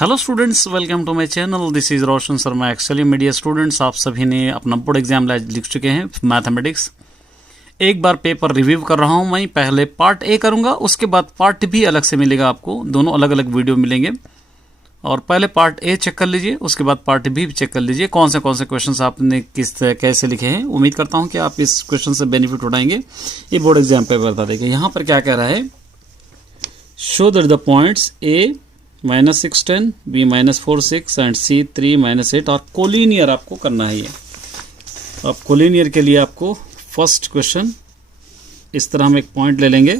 Hello students, welcome to my channel. This is Roshan Sharma. Actually my dear students, आप सभी ने अपना बोर्ड एग्जाम लिख चुके हैं मैथमेटिक्स। एक बार पेपर रिव्यू कर रहा हूं मैं। पहले पार्ट ए करूंगा, उसके बाद पार्ट बी अलग से मिलेगा आपको। दोनों अलग अलग वीडियो मिलेंगे। और पहले पार्ट ए चेक कर लीजिए, उसके बाद पार्ट बी चेक कर लीजिए कौन से क्वेश्चन आपने कैसे लिखे हैं। उम्मीद करता हूँ कि आप इस क्वेश्चन से बेनिफिट उठाएंगे। ये बोर्ड एग्जाम पेपर बता देंगे। यहाँ पर क्या कह रहा है, show that the points A -6 10, B -4 6 and C 3 -8 और कोलिनियर आपको करना है। ये अब कोलिनियर के लिए आपको फर्स्ट क्वेश्चन इस तरह हम एक पॉइंट ले लेंगे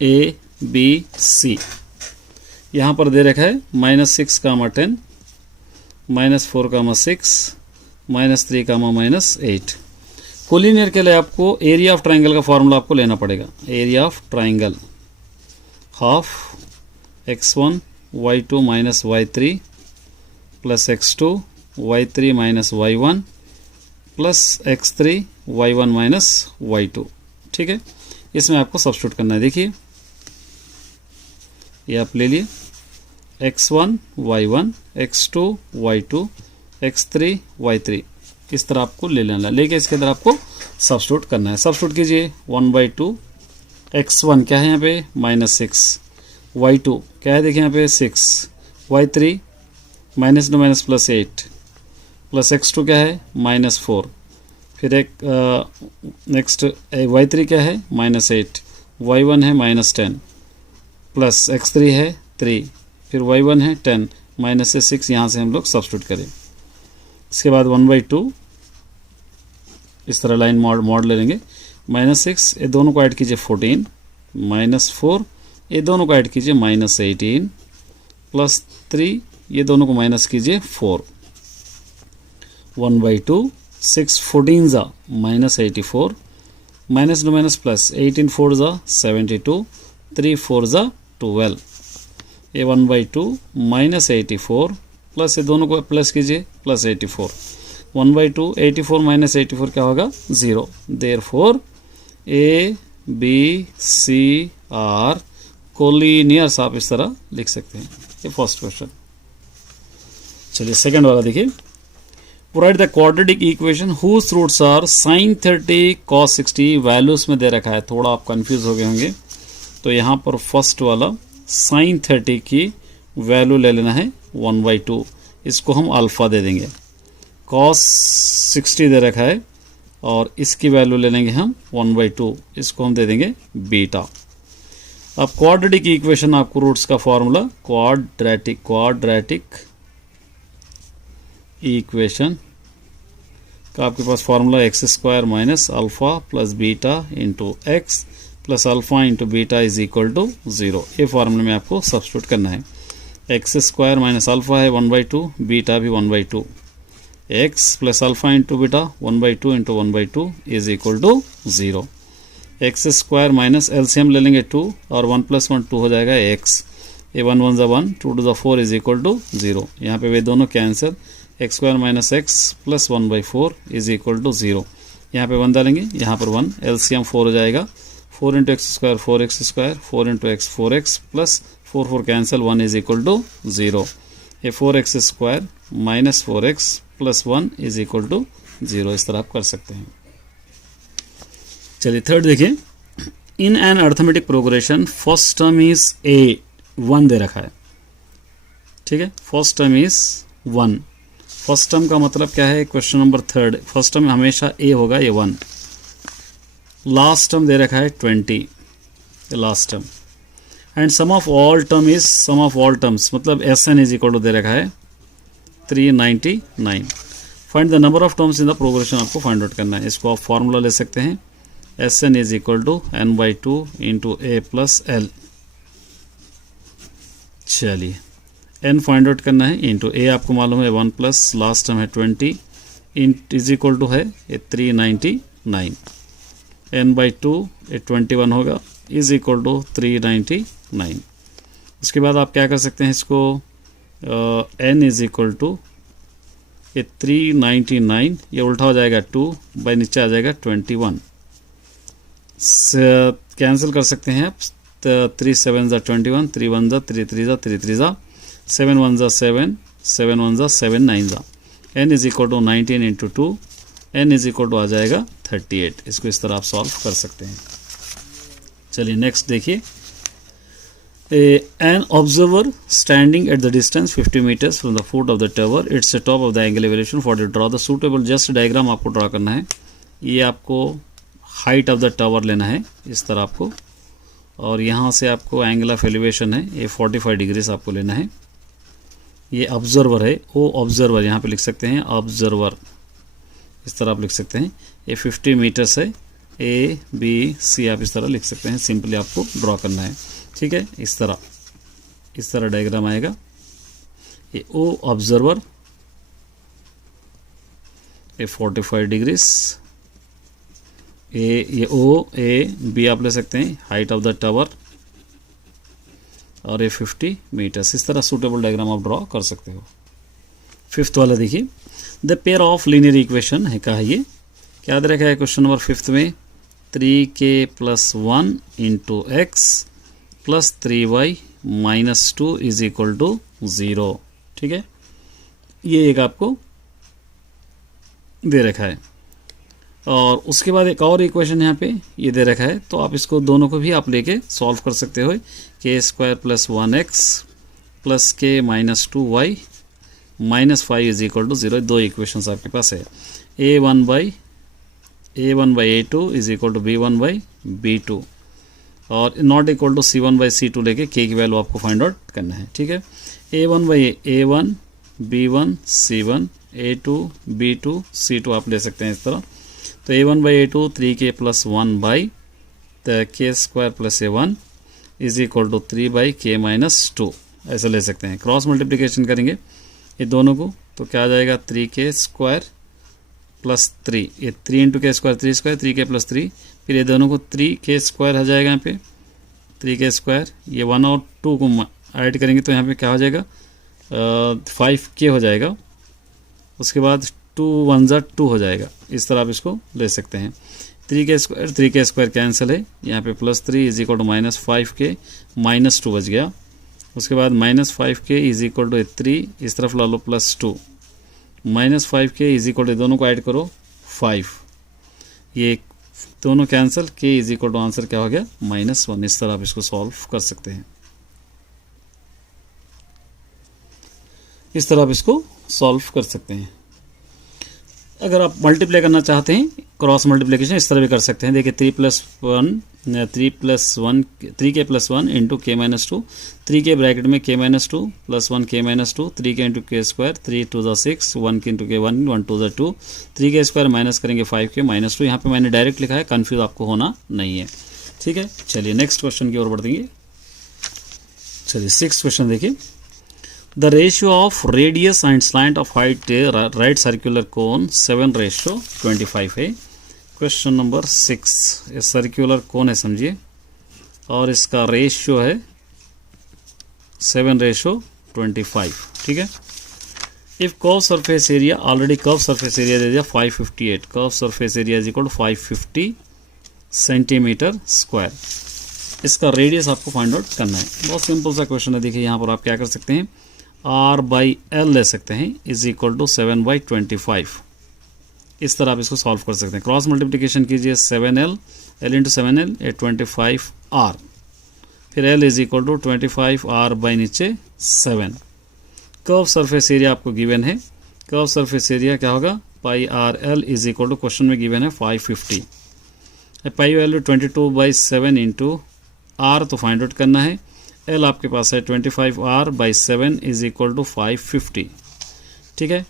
A B C। यहाँ पर दे रखा है -6, -10, -4, -6, -3, -8। कोलिनियर के लिए आपको एरिया ऑफ ट्राइंगल का फॉर्मूला आपको लेना पड़ेगा। Area of triangle half x1 y2 minus y3 plus x2 y3 minus y1 plus x3 y1 minus y2। ठीक है, इसमें आपको सब्स्टिट्यूट करना है। देखिए ये आप ले लिए x1 y1 x2 y2 x3 y3, इस तरह आपको ले लेना। लेके इसके अंदर आपको सब्स्टिट्यूट करना है। सब्स्टिट्यूट कीजिए 1/2 x1 क्या है यहाँ पे -6, y2 क्या है देखिए यहाँ पे 6, y3 -8 प्लस x2 क्या है -4, फिर एक नेक्स्ट y3 क्या है -8, y1 है -10 प्लस x3 है 3, फिर y1 है 10 -6। यहाँ से हम लोग सब्स्टिट्यूट करें। इसके बाद 1/2 इस तरह लाइन मॉड ले लेंगे। -6 ये दोनों को ऐड कीजिए 14, -4 ये दोनों को ऐड कीजिए -18 प्लस 3 ये दोनों को माइनस कीजिए 4। 1/2 6 14 ज़ा -84 माइनस टू माइनस प्लस 18 4 ज़ा 72 3 4 ज़ा 12। ये 1/2 -84 प्लस ये दोनों को प्लस कीजिए +84। 1/2 84 -84 क्या होगा 0। Therefore A B C R कोलिनियर्स आप इस तरह लिख सकते हैं। ये फर्स्ट क्वेश्चन। चलिए सेकंड वाला देखिए। Provide the quadratic equation whose roots are sin 30 cos 60। Values में दे रखा है, थोड़ा आप कंफ्यूज हो गए होंगे। तो यहाँ पर फर्स्ट वाला sin 30 की वैल्यू ले लेना है 1/2, इसको हम अल्फा दे देंगे। cos 60 दे रखा है और इसकी वैल्यू ले लेंगे हम 1/2, इसको हम दे देंगे बीटा। अब क्वाड्रेटिक इक्वेशन आपको रूट्स का फॉर्मूला क्वाड्रेटिक इक्वेशन का आपके पास formula x² minus alpha plus beta into x plus alpha into beta is equal to 0। ये फॉर्मूले में आपको सब्स्टिट्यूट करना है। x² माइनस अल्फा है 1/2, बीटा भी 1/2, x plus alpha into beta 1/2 into 1/2 is equal to 0। x² minus LCM ले लेंगे 2 और 1 + 1 2 हो जाएगा x। ये 1 1 = 1, 2 to the 4 is equal to 0। यहाँ पे वे दोनों cancel. x² minus x plus 1/4 is equal to 0। यहाँ पे 1 डालेंगे, यहाँ पर 1, एलसीएम 4 हो जाएगा। 4 × x² 4x², 4 × x 4x plus 4 4 cancel, 1 is equal to 0। ये 4x² minus 4x plus 1 is equal to 0। इस तरह आप कर सकते हैं। चलिए थर्ड देखिए। In an arithmetic progression first term is a 1 दे रखा है। ठीक है, first term is 1। First term का मतलब क्या है, question number third. First term हमेशा ए होगा, ये 1। लास्ट टर्म दे रखा है 20, last term. And sum of all term is sum of all terms, मतलब SN इज इक्वल टू दे रखा है 399। Find the number of terms in the progression आपको फाइंड आउट करना है। इसको आप फॉर्मूला ले सकते हैं, SN is equal to n/2 into A plus L। चलिए n फाइंड आउट करना है, इंटू A आपको मालूम है 1 प्लस लास्ट टर्म है 20 इज इक्वल टू है ये 399। n/2 ये 21 होगा इज इक्वल टू 399। उसके बाद आप क्या कर सकते हैं, इसको n इज इक्वल टू ये 399, ये उल्टा हो जाएगा 2 बाई नीचे आ जाएगा 21। कैंसिल कर सकते हैं आप। 3 7 ज़ा 21, 3 1 ज़ा 3 3 ज़ा 3 3 ज़ा 7 1 ज़ा 7, 7 1 ज़ा 7 9 ज़ा, n is equal to 19 into 2, n is equal to आ जाएगा 38। इसको इस तरह आप सॉल्व कर सकते हैं। चलिए नेक्स्ट देखिए, an observer standing at the distance 50 meters from the foot of the tower, it's the top of the angle elevation for the draw the suitable just diagram आपको ड्रा करना है। ये आपको हाइट ऑफ द टावर लेना है इस तरह आपको, और यहाँ से आपको एंगल ऑफ एलिवेशन है ये 45 डिग्रीज आपको लेना है। ये ऑब्जर्वर है, वो ऑब्जर्वर यहाँ पे लिख सकते हैं, ऑब्जर्वर इस तरह आप लिख सकते हैं। ये 50 मीटर्स है, ए बी सी आप इस तरह लिख सकते हैं। सिंपली आपको ड्रॉ करना है, ठीक है। इस तरह डायग्राम आएगा। ये ओ ऑब्जर्वर, ये 45 डिग्रीज, ये ओ ए बी आप ले सकते हैं, हाइट ऑफ द टावर, और ये 50 मीटर्स। इस तरह सूटेबल डायग्राम आप ड्रॉ कर सकते हो। फिफ्थ वाला देखिए, the pair of linear equation है, कहा ये क्या दे रखा है क्वेश्चन नंबर फिफ्थ में, 3k + 1 into x plus 3y minus 2 is equal to 0, ठीक है। ये एक आपको दे रखा है, और उसके बाद एक और इक्वेशन यहाँ पे ये दे रखा है, तो आप इसको दोनों को भी आप लेके सॉल्व कर सकते हो। k² + 1x plus k minus 2y minus 5 is equal to 0। दो इक्वेशंस आपके पास है। a1/a2 is equal to b1/b2 और नॉट इक्वल टू c1/c2 लेके k की वैल्यू आपको फाइंड आउट करना है, ठीक है। a1/a1 b1 c1 a2 b2 c2 आप ले सकते हैं इस तरह। तो a1/a2 3k + 1 k² + a1 is equal to 3/k - 2 ऐसा ले सकते हैं। क्रॉस मल्टीप्लिकेशन करेंगे ये दोनों को, तो क्या आ जाएगा 3k² + 3, ये 3 × k² 3², 3k + 3, फिर ये दोनों को 3k² आ जाएगा यहाँ पे 3k², ये 1 और 2 को ऐड करेंगे तो यहाँ पे क्या हो जाएगा 5k हो जाएगा। उसके बाद 2 1 ज़ा 2 हो जाएगा। इस तरह आप इसको ले सकते हैं। 3k² कैंसिल है, यहाँ पे +3 इज इक्वल टू -5k -2 बच गया। उसके बाद -5k इज इक्वल टू 3, इस तरफ ला लो +2 -5k इज इक्वल टू, दोनों को ऐड करो 5, ये दोनों cancel, k is equal to answer क्या हो गया -1। इस तरह आप इसको सॉल्व कर सकते हैं। इस तरह आप इसको सॉल्व कर सकते हैं। अगर आप मल्टीप्लाई करना चाहते हैं क्रॉस मल्टीप्लिकेशन इस तरह भी कर सकते हैं। देखिए 3k + 1 into k - 2, 3k bracket में k - 2 + 1 k - 2, 3k into k², 3 2 ज़ा 6, 1 k इंटू k 1, 1 2 ज़ा 2, 3k² माइनस करेंगे 5k - 2। यहाँ पे मैंने डायरेक्ट लिखा है, कन्फ्यूज आपको होना नहीं है, ठीक है। चलिए नेक्स्ट क्वेश्चन की ओर बढ़ देंगे। चलिए 6th क्वेश्चन देखिए, the ratio of radius and slant of height right circular cone 7:25 है। क्वेश्चन नंबर 6, ये सर्कुलर कोन है समझिए, और इसका रेशियो है 7:25, ठीक है। If curve surface area, already curve surface area दे दिया 558, curve surface area is equal to 550 cm²। इसका रेडियस आपको फाइंड आउट करना है। बहुत सिंपल सा क्वेश्चन है। देखिए यहाँ पर आप क्या कर सकते हैं, r/l ले सकते हैं इज इक्वल टू 7/25। इस तरह आप इसको सॉल्व कर सकते हैं। क्रॉस मल्टीप्लिकेशन कीजिए 7l, l इंटू 7l ए 25r, फिर l is equal to 25r by नीचे 7। कर्व सरफेस एरिया आपको गिवन है। कर्व सरफेस एरिया क्या होगा, πrl is equal to, question में गिवन है 550, पाई वैल्यू 22/7 इंटू r तो फाइंड आउट करना है। l आपके पास है 25r/7 इज इक्वल टू 550, ठीक है।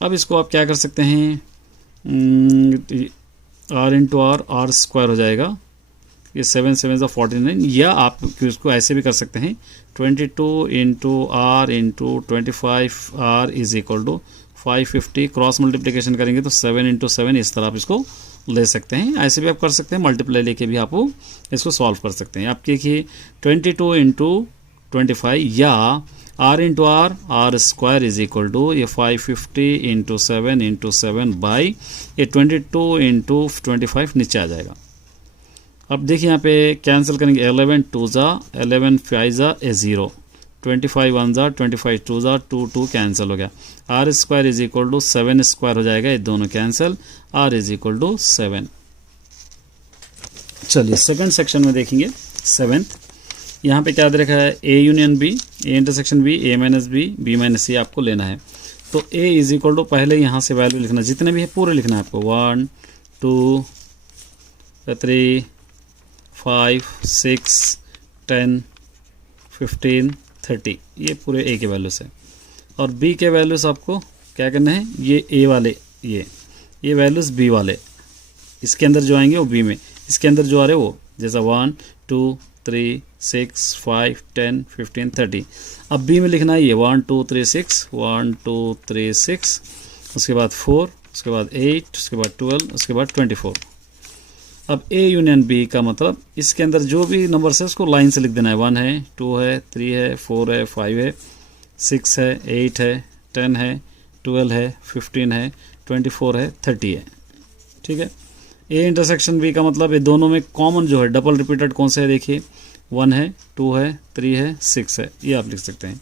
अब इसको आप क्या कर सकते हैं, r इंटू r स्क्वायर हो जाएगा, ये 7 7 ज़ा 49, या आप इसको ऐसे भी कर सकते हैं 22 into r into 25r is equal to 550। Cross multiplication करेंगे तो 7 इंटू 7, इस तरह आप इसको ले सकते हैं। ऐसे भी आप कर सकते हैं, मल्टीप्लाई लेके भी आप इसको सॉल्व कर सकते हैं। आप देखिए 22 इंटू 25 या r into r square is equal to ये 550 इंटू 7 इंटू 7 बाई ये 22 इंटू 25 नीचे आ जाएगा। अब देखिए यहाँ पे कैंसिल करेंगे 11 2 ज़ा 11 5 ज़ा 0, 25 वन ज़ा 25 टू ज़ा 2 2 कैंसिल हो गया। R square is equal to 7 square हो जाएगा, ये दोनों cancel, r is equal to 7। चलिए सेकंड सेक्शन में देखेंगे। सेवेंथ, यहाँ पे क्या दे रखा है, A union B, A intersection B, A minus B minus C आपको लेना है। तो ए इज इक्वल टू पहले यहाँ से वैल्यू लिखना, जितने भी है पूरे लिखना है आपको, 1 2 3 5 6 10 15 30, ये पूरे ए के वैल्यूज है। और बी के वैल्यूज आपको क्या करना है, ये ए वाले, ये वैल्यूज बी वाले, इसके अंदर जो आएंगे वो बी में, इसके अंदर जो आ रहे वो, जैसा 1 2 3 6 5 10 15 30। अब बी में लिखना है ये 1 2 3 6 1 2 3 6, उसके बाद 4, उसके बाद 8, उसके बाद 12, उसके बाद 24। अब ए यूनियन बी का मतलब इसके अंदर जो भी नंबर है उसको लाइन से लिख देना है। 1 है, 2 है, 3 है, 4 है, 5 है, 6 है, 8 है, 10 है, 12 है, 15 है, 24 है, 30 है। ठीक है। ए इंटरसेक्शन बी का मतलब ये दोनों में कॉमन जो है डबल रिपीटेड कौन सा है, देखिए 1 है, 2 है, 3 है, 6 है, ये आप लिख सकते हैं।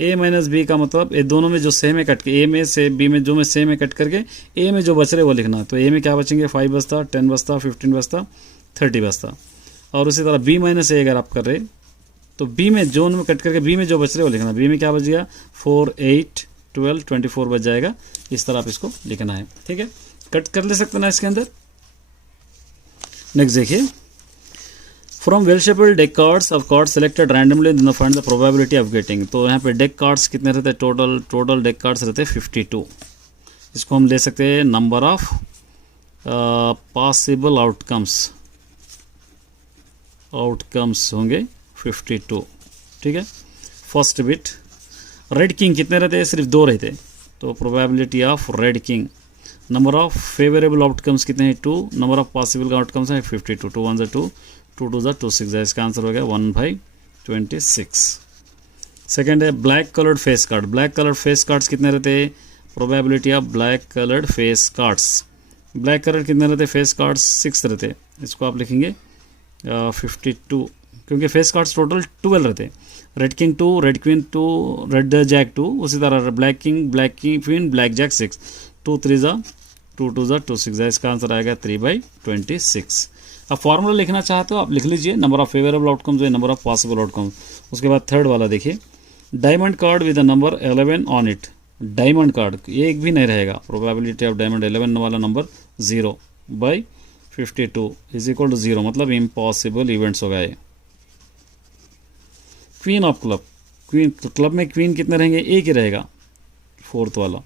ए माइनस बी का मतलब ये दोनों में जो सेम है कट के, ए में से बी में जो में सेम है कट करके ए में जो बच रहे वो लिखना। तो ए में क्या बचेंगे, 5 बचता, 10 बचता, 15 बचता, 30 बचता। और उसी तरह बी माइनस ए अगर आप कर रहे तो बी में जोन में कट करके बी में जो बच रहे वो लिखना। बी में क्या बच गया, 4 8 12 24 बच जाएगा। इस तरह आप इसको लिखना है। ठीक है, कट कर ले सकते ना इसके अंदर। नेक्स्ट देखिए, from well shaped deck cards of card selected randomly in find the probability of getting. तो यहाँ पे डेक कार्ड्स कितने रहते हैं, टोटल डेक कार्ड्स रहते हैं 52। इसको हम ले सकते हैं नंबर ऑफ पॉसिबल आउटकम्स होंगे 52। ठीक है। फर्स्ट बिट, रेड किंग कितने रहते हैं, सिर्फ 2 रहते हैं, तो probability of red king. Number of favourable outcomes कितने हैं, 2। नंबर ऑफ पॉसिबल आउटकम्स है 52। 2 1 2, 2 2 2 6 है, इसका आंसर हो गया 1/26। सेकेंड है black coloured face card. Black coloured face cards कितने रहते हैं, probability of black coloured face cards. Black colour कितने रहते हैं, फेस कार्ड्स 6 रहते हैं, इसको आप लिखेंगे 52, क्योंकि फेस कार्ड्स टोटल 12 रहते हैं। Red king 2, red queen 2, red jack 2, उसी तरह black king queen, black jack 6, 2 3 2 2 2 6 है, इसका आंसर आएगा 3/26। अब फॉर्मूला लिखना चाहते हो आप लिख लीजिए, नंबर ऑफ फेवरेबल आउटकम्स है, नंबर ऑफ पॉसिबल आउटकम्स। उसके बाद थर्ड वाला देखिए, diamond card with the number 11 on it. Diamond card एक भी नहीं रहेगा, प्रोबेबिलिटी ऑफ डायमंड 11 वाला नंबर 0/52 इज इक्वल टू 0, मतलब इम्पॉसिबल इवेंट्स होगा ये। क्वीन ऑफ क्लब, क्लब में क्वीन कितने रहेंगे, एक ही रहेगा, फोर्थ वाला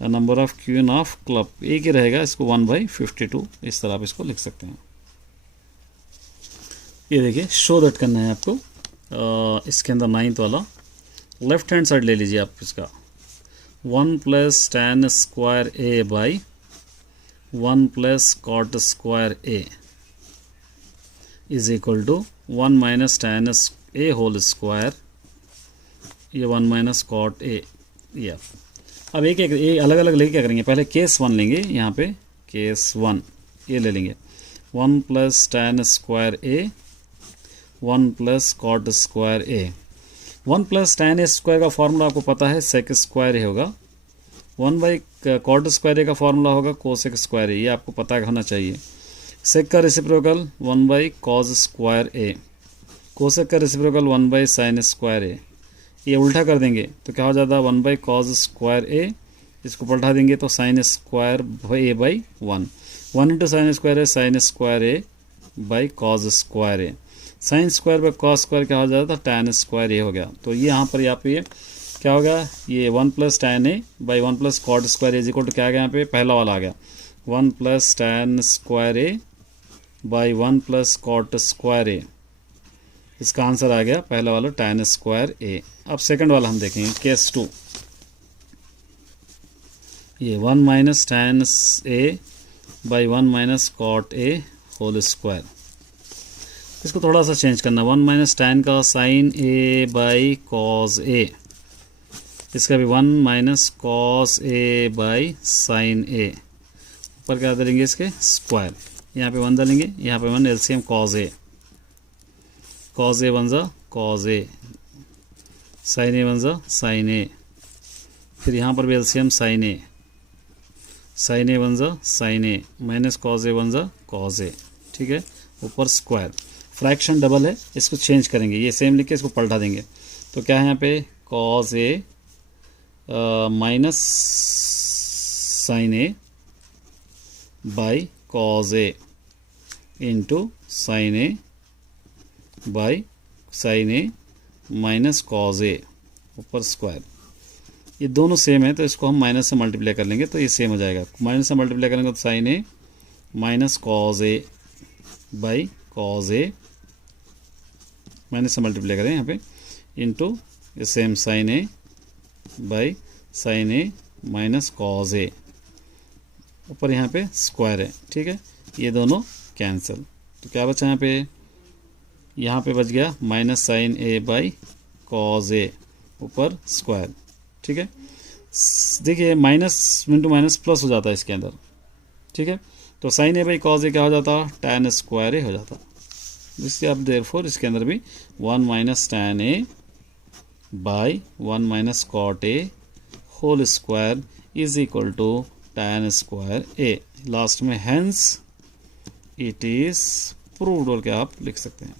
number of queen of club एक ही रहेगा, इसको 1/52 इस तरह आप इसको लिख सकते हैं। ये देखिए शो दैट करना है आपको। इसके अंदर 9th वाला लेफ्ट हैंड साइड ले लीजिए आप इसका, 1 + tan square A by 1 + cot square a is equal to 1 - tan a whole square, ये 1 - cot ए। ये अब एक अलग अलग लेके क्या करेंगे, पहले केस 1 लेंगे, यहाँ पे केस 1 ये ले लेंगे, 1 + tan स्क्वायर ए 1 + cot स्क्वायर ए। 1 + tan ए स्क्वायर का फॉर्मूला आपको पता है, सेक स्क्वायर ए होगा। 1/cot स्क्वायर ए का फॉर्मूला होगा कोसेक स्क्वायर ए, ये आपको पता होना चाहिए। सेक का रेसिप्रोकल 1/cos स्क्वायर ए, कोसेक का रेसिप्रोकल 1/sin स्क्वायर ए। ये उल्टा कर देंगे तो क्या हो जाता है, 1/cos स्क्वायर ए, इसको पलटा देंगे तो sin square a/1। 1 × sin square है sin square A by cos square A. sin square by cos square क्या हो जाता था, tan स्क्वायर ए हो गया। तो ये यहाँ पर ये क्या होगा, ये 1 + tan a by 1 + cot square is equal to क्या आ गया, यहाँ पे पहला वाला आ गया 1 + tan square A by 1 + cot square A, इसका आंसर आ गया पहला वाला tan स्क्वायर ए। अब सेकंड वाला हम देखेंगे केस 2, ये 1 - tan a by 1 - cot a whole square. इसको थोड़ा सा चेंज करना, 1 - tan का sin ए बाई cos ए, इसका भी 1 - cos ए बाई sin ए, ऊपर क्या डालेंगे इसके स्क्वायर, यहाँ पे 1 डालेंगे, यहाँ पे 1 LCM cos ए 1 ज़ा cos ए, साइन ए वन ज़ा साइन ए, फिर यहाँ पर भी एलसीएम साइन ए वन ज़ा sign A minus cos A one ज़ा कॉज ए, ठीक है, ऊपर स्क्वायर। फ्रैक्शन डबल है, इसको चेंज करेंगे, ये सेम लिख के इसको पलटा देंगे। तो क्या है यहाँ पे cos A minus sine A by cos A into sine A by sine A minus cos A ऊपर स्क्वायर। ये दोनों सेम है तो इसको हम माइनस से मल्टीप्लाई कर लेंगे तो ये सेम हो जाएगा। माइनस से मल्टीप्लाई करेंगे तो sine A minus cos A by cos A, minus से मल्टीप्लाई करें यहाँ पे, इंटू ये same sine A by sine A minus cos A, ऊपर यहाँ पे स्क्वायर है, ठीक है। ये दोनों कैंसिल, तो क्या बचा यहाँ पे बच गया minus sine A by cos A ऊपर स्क्वायर, ठीक है। देखिए माइनस इंटू माइनस प्लस हो जाता है इसके अंदर, ठीक है। तो साइन ए बाई कॉज ए क्या हो जाता, tan स्क्वायर ए हो जाता। जिससे अब देयरफॉर इसके अंदर भी 1 minus tan a by 1 minus cot a whole square is equal to tan square a. Last में हेंस इट इज प्रूव्ड और क्या आप लिख सकते हैं।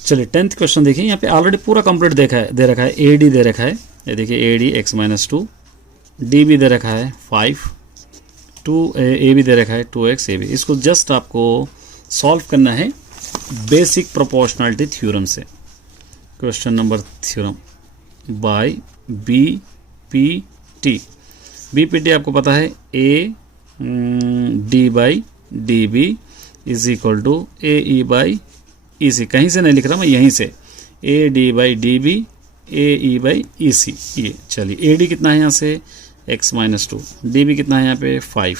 चलिए 10th क्वेश्चन देखिए, यहाँ पे ऑलरेडी पूरा कंप्लीट दे रखा है। ए डी दे रखा है, ये देखिए A D x minus 2, D भी दे रखा है 5, 2 ए भी दे रखा है 2x ए भी। इसको जस्ट आपको सॉल्व करना है बेसिक प्रोपोर्शनलिटी थ्योरम से। Question number theorem by B P T. B P T आपको पता है A D by D B is equal to A E by E C. कहीं से नहीं लिख रहा मैं, यहीं से A D by D B A E by E C. ये चलिए ए डी कितना है यहाँ से x माइनस 2, डी बी कितना है यहाँ पे 5,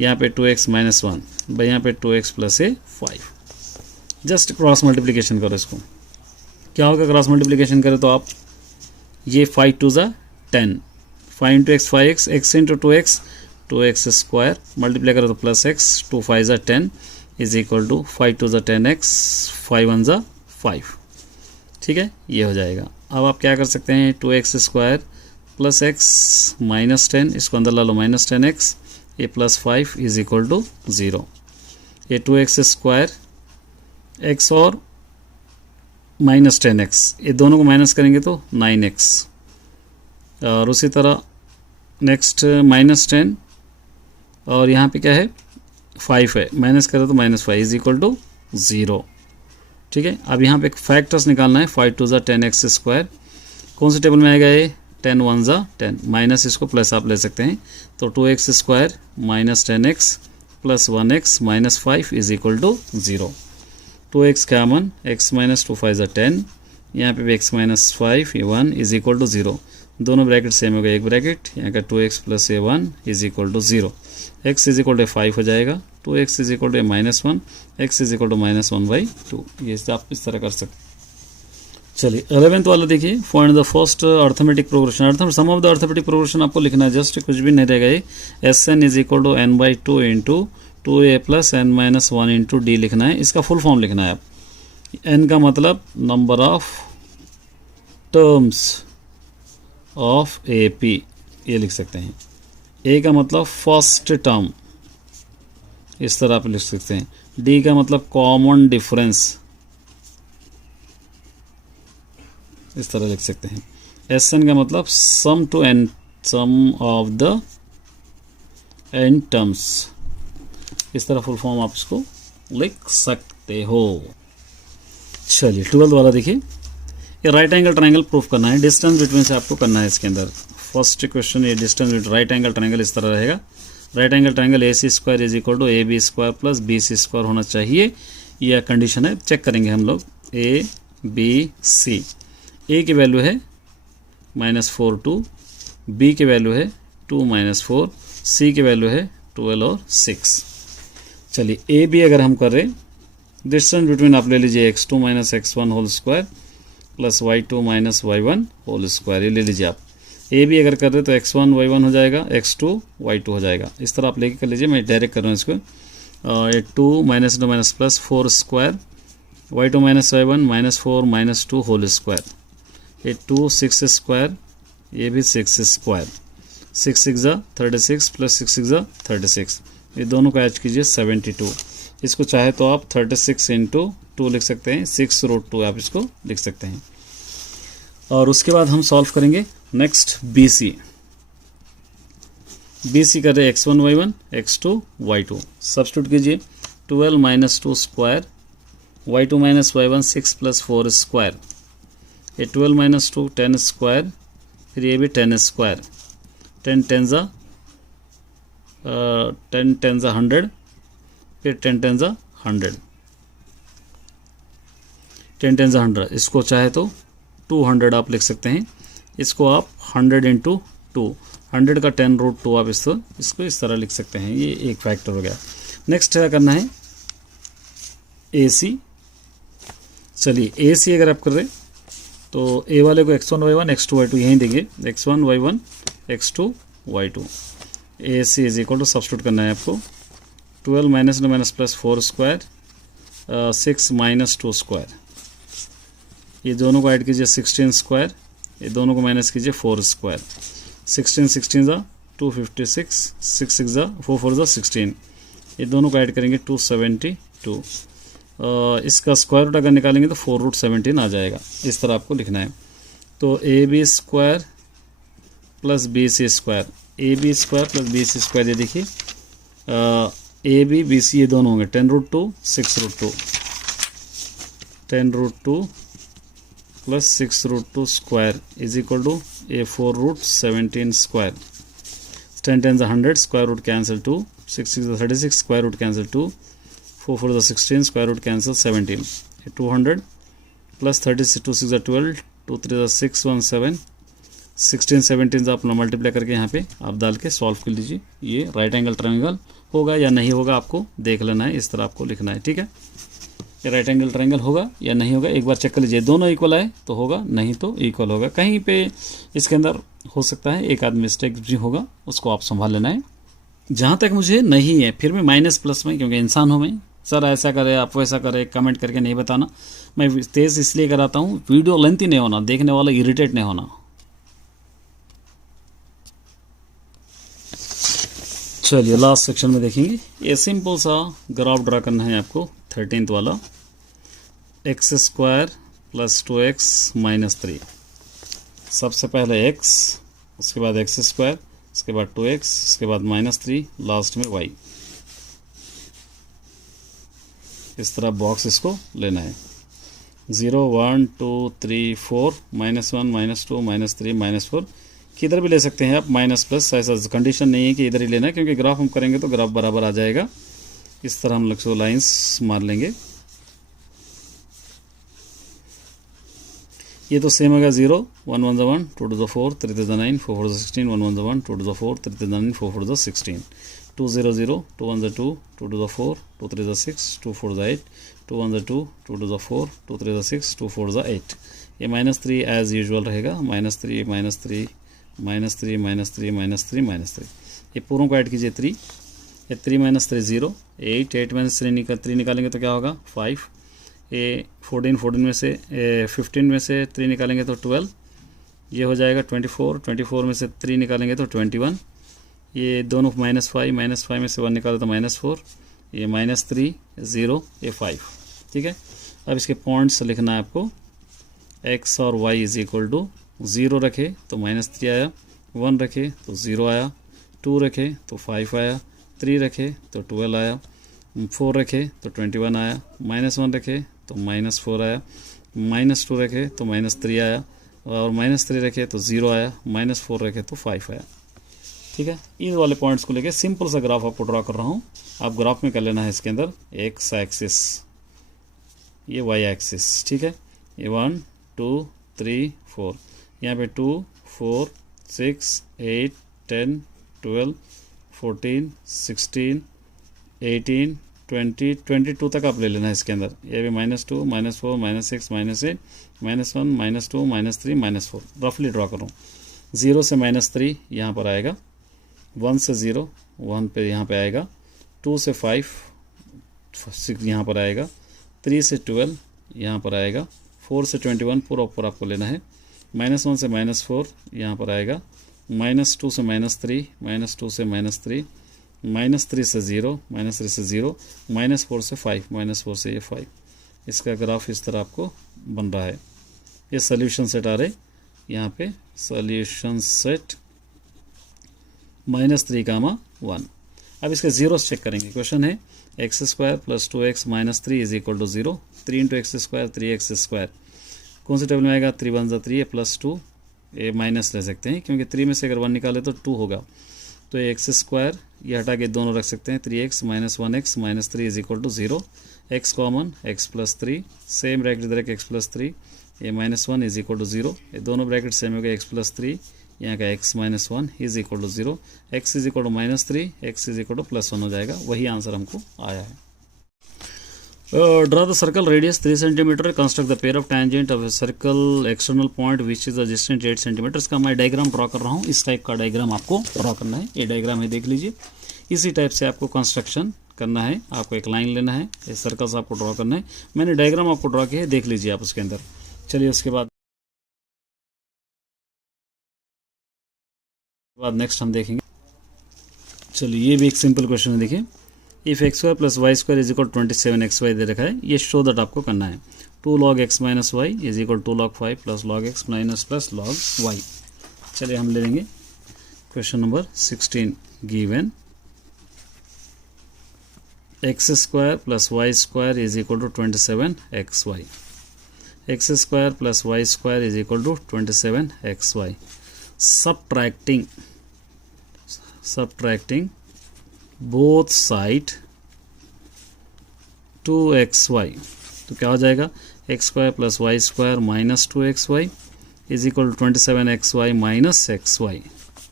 यहाँ पे 2x माइनस 1 भाई यहाँ पे 2x प्लस ए 5। जस्ट क्रॉस मल्टीप्लिकेशन करो इसको, क्या होगा क्रॉस मल्टीप्लिकेशन करें तो आप ये 5 2 ज़ा 10, 5 into x 5x, x into 2x square multiply करो तो प्लस x, 2 5 ज़ा 10 इज इक्वल टू 5 2 ज़ा 10x, 5 1 ज़ा 5, ठीक है। ये हो जाएगा। अब आप क्या कर सकते हैं 2x square plus x minus 10, इसको अंदर ला लो माइनस 10x, ये प्लस 5 इज इक्वल टू 0। ये 2x स्क्वायर x और माइनस 10x, ये दोनों को माइनस करेंगे तो 9x। और उसी तरह नेक्स्ट माइनस 10 और यहाँ पे क्या है 5 है, माइनस करो तो माइनस 5 इज इक्वल टू 0, ठीक है। अब यहाँ पे फैक्टर्स निकालना है, 5 2 ज़ा 10x स्क्वायर, कौन से टेबल में आएगा ये 10 1 ज़ा 10, माइनस इसको प्लस आप ले सकते हैं तो 2x square minus 10x plus 1x minus 5 is equal to 0। 2x common, x minus 2 5 ज़ा 10, यहाँ पे भी x माइनस 5 ये 1 इज इक्वल टू 0। दोनों ब्रैकेट सेम हो गए, एक ब्रैकेट यहाँ का 2x प्लस ये 1 is equal to 0। x is equal to 5 हो जाएगा, 2x is equal to minus 1, x is equal to minus 1/2। ये आप इस तरह कर सकते। चलिए 11th वाला देखिए, find the first arithmetic progression. Sum of the arithmetic progression आपको लिखना है, जस्ट कुछ भी नहीं रहेगा। ये Sn is equal to n/2 into 2a plus n minus 1 into d लिखना है। इसका फुल फॉर्म लिखना है आप। n का मतलब number of terms of A P, ये लिख सकते हैं। a का मतलब फर्स्ट टर्म, इस तरह आप लिख सकते हैं। d का मतलब कॉमन डिफरेंस, इस तरह लिख सकते हैं। Sn का मतलब sum to n, sum of the n terms, इस तरह फुल फॉर्म आप इसको लिख सकते हो। चलिए 12th वाला देखिए, ये राइट एंगल ट्रायंगल प्रूफ करना है, डिस्टेंस बिटवीन से आपको करना है। इसके अंदर फर्स्ट क्वेश्चन ये distance between right angle triangle इस तरह रहेगा। Right angle triangle A C square is equal to A B square plus B C square होना चाहिए, यह कंडीशन है। चेक करेंगे हम लोग ए बी सी। ए की वैल्यू है -4 2, बी की वैल्यू है 2 - 4, सी की वैल्यू है 12 और 6। चलिए ए बी अगर हम कर रहे, डिस्टेंस बिटवीन आप ले लीजिए x2 - x1 whole square plus y2 - y1 whole square, ये ले लीजिए आप। ए बी अगर कर रहे तो x1 y1 हो जाएगा, x2 y2 हो जाएगा। इस तरह आप लेके कर लीजिए, मैं डायरेक्ट कर रहा हूँ इसको। ये 2 - 2 - +4 square y2 minus y1 minus 4 minus 2 whole square, ये 2 6 स्क्वायर, ये भी 6 स्क्वायर, 6 6 जा 36 प्लस 6 6 जा 36, ये दोनों को ऐड कीजिए 72। इसको चाहे तो आप 36 इंटू 2 लिख सकते हैं, 6√2 आप इसको लिख सकते हैं। और उसके बाद हम सॉल्व करेंगे नेक्स्ट BC कर रहे x1 y1 x2 y2, substitute कीजिए 12 minus 2 square, y2 minus y1 6 plus 4 square, ये 12 माइनस 2 10 स्क्वायर, फिर ये भी 10 स्क्वायर, 10 10 जा 100, फिर 10 10 जा 100, 10 10 जा 100, इसको चाहे तो 200 आप लिख सकते हैं, इसको आप 100 इंटू 2, 100 का 10√2 आप इसको इस तरह लिख सकते हैं। ये एक फैक्टर हो गया। नेक्स्ट क्या करना है AC। चलिए AC अगर आप कर रहे तो A वाले को x1 y1 x2 y2 यहीं देंगे, x1 y1 x2 y2। AC is equal to substitute करना है आपको 12 minus minus plus 4 square, 6 minus 2 square, ये दोनों को ऐड कीजिए 16 स्क्वायर, ये दोनों को माइनस कीजिए 4 स्क्वायर, 16 16 जा 256, 6 6 जा 4 4 जा 16, ये दोनों को ऐड करेंगे 272। इसका स्क्वायर रूट अगर निकालेंगे तो 4√17 आ जाएगा। इस तरह आपको लिखना है। तो AB square plus BC square, AB square plus BC square, ये देखिए AB BC ये दोनों होंगे 10√2 6√2, 10√2 plus 6√2 square is equal to ये 4√17 square, 10 10 100, square root cancel 2, 6 6 36, square root cancel 2, 4 4 16, square root cancel 17, 200 plus 36 2 6 12, 2 3 6 1 7, 16 17 आप मल्टीप्लाई करके यहाँ पे आप डाल के सॉल्व कर लीजिए। ये राइट एंगल ट्रायंगल होगा या नहीं होगा आपको देख लेना है, इस तरह आपको लिखना है। ठीक है, ये राइट एंगल ट्रायंगल होगा या नहीं होगा एक बार चेक कर लीजिए। दोनों इक्वल आए तो होगा, नहीं तो इक्वल होगा। कहीं पे इसके अंदर हो सकता है एक आध मिस्टेक भी होगा, उसको आप संभाल लेना है। जहाँ तक मुझे नहीं है फिर मैं माइनस प्लस में, क्योंकि इंसान हूँ मैं, सर ऐसा करे आप वैसा करे कमेंट करके नहीं बताना। मैं तेज़ इसलिए कराता हूँ, वीडियो लेंथी नहीं होना, देखने वाला इरिटेट नहीं होना। चलिए लास्ट सेक्शन में देखेंगे। ये सिंपल सा ग्राफ ड्रा करना है आपको 13th वाला, x square plus 2x minus 3। सबसे पहले x, उसके बाद एक्स स्क्वायर, उसके बाद 2x, उसके बाद माइनस 3, लास्ट में y। इस तरह बॉक्स इसको लेना है। 0 1 2 3 4 -1 -2 -3 -4, किधर भी ले सकते हैं आप, माइनस प्लस, ऐसा कंडीशन नहीं है कि इधर ही लेना है, क्योंकि ग्राफ हम करेंगे तो ग्राफ बराबर आ जाएगा। इस तरह हम लोग लाइंस मार लेंगे। ये तो सेम होगा 0 1 1 1 2 2 4 3 3 9 4 4 16 1 1 1 2 2 4 3 3 9 4 4 16 2 0 0 2 1 2 2 2 4 2 3 6 2 4 8 2 1 2 2 2 4 2 3 6 2 4 8। ये -3 एज यूजुअल रहेगा, -3 -3 -3 -3 -3 ये पूरों को ऐड कीजिए 3, ये 3 -3 0, 8 8 -3 निकालेंगे तो क्या होगा 5, ये 14 में से 15 में से 3 निकालेंगे तो 12, ये हो जाएगा 24 में से 3 निकालेंगे तो 21, ये दोनों -5 में से 1 निकाले तो -4, ये -3 0, ये 5। ठीक है, अब इसके पॉइंट्स लिखना है आपको। x और y इज इक्वल टू 0 रखे तो -3 आया, 1 रखे तो 0 आया, 2 रखे तो 5 आया, 3 रखे तो 12 आया, 4 रखे तो 21 आया, -1 रखे तो -4 आया, -2 रखे तो -3 आया, और -3 रखे तो 0 आया, -4 रखे तो 5 आया। ठीक है, इन वाले पॉइंट्स को लेके सिंपल सा ग्राफ आपको ड्रा कर रहा हूँ। आप ग्राफ में कर लेना है इसके अंदर x एक्सिस, ये y एक्सिस। ठीक है, ये 1 2 3 4, यहाँ पे 2 4 6 8 10 12 14 16 18 20 22 तक आप ले लेना है इसके अंदर। ये भी -2 -4 -6 -8 -1 -2 -3 -4 रफली ड्रॉ करूँ। 0 से -3 यहाँ पर आएगा, 1 से 0 1 पे यहाँ पे आएगा, 2 से 5 6 यहाँ पर आएगा, 3 से 12 यहाँ पर आएगा, 4 से 21 पूरा ऊपर आपको लेना है, -1 से -4 यहाँ पर आएगा, -2 से -3, -2 से -3, -3 से 0, -3 से 0, -4 से 5, -4 से ये 5। इसका ग्राफ इस तरह आपको बन रहा है। ये सोल्यूशन सेट आ रहे यहाँ पे, सोल्यूशन सेट -3, 1। अब इसके जीरोस चेक करेंगे। क्वेश्चन है x² + 2x - 3 = 0, 3 × x², 3x²। कौन से टेबल में आएगा? 3 × 1 = 3 है, +2 ये माइनस ले सकते हैं क्योंकि 3 में से अगर 1 निकाले तो 2 होगा, तो ये x² ये हटा के दोनों रख सकते हैं, 3x - 1x - 3 = 0, x common, x + 3, same bracket इधर x + 3, ये -1 = 0, ये दोनों ब्रैकेट सेम हो गए, x + 3 यहाँ का x - 1 = 0, x = -3, x = +1 हो जाएगा। वही आंसर हमको आया है। Draw the circle radius 3 centimetre, construct the pair of tangent of a circle external point which is the distance 8 centimetre. इसका मैं डायग्राम ड्रॉ कर रहा हूँ, इस टाइप का डायग्राम आपको ड्रॉ करना है। ये डायग्राम है, देख लीजिए, इसी टाइप से आपको कंस्ट्रक्शन करना है। आपको एक लाइन लेना है, ये सर्कल्स आपको ड्रॉ करना है। मैंने डायग्राम आपको ड्रॉ किया है, देख लीजिए आप उसके अंदर। चलिए उसके बाद नेक्स्ट हम देखेंगे। चलिए ये भी एक सिंपल क्वेश्चन है, देखिए, इफ x² + y² = 27xy दे रखा है, ये शो दैट आपको करना है। 2 log x - y = 2 log 5 + log x - log y। चलिए हम ले लेंगे question number 16। Given x² + y² = 27xy, x² + y² = 27xy। subtracting both side 2xy, तो क्या हो जाएगा? x² + y² - 2xy = 27xy - xy,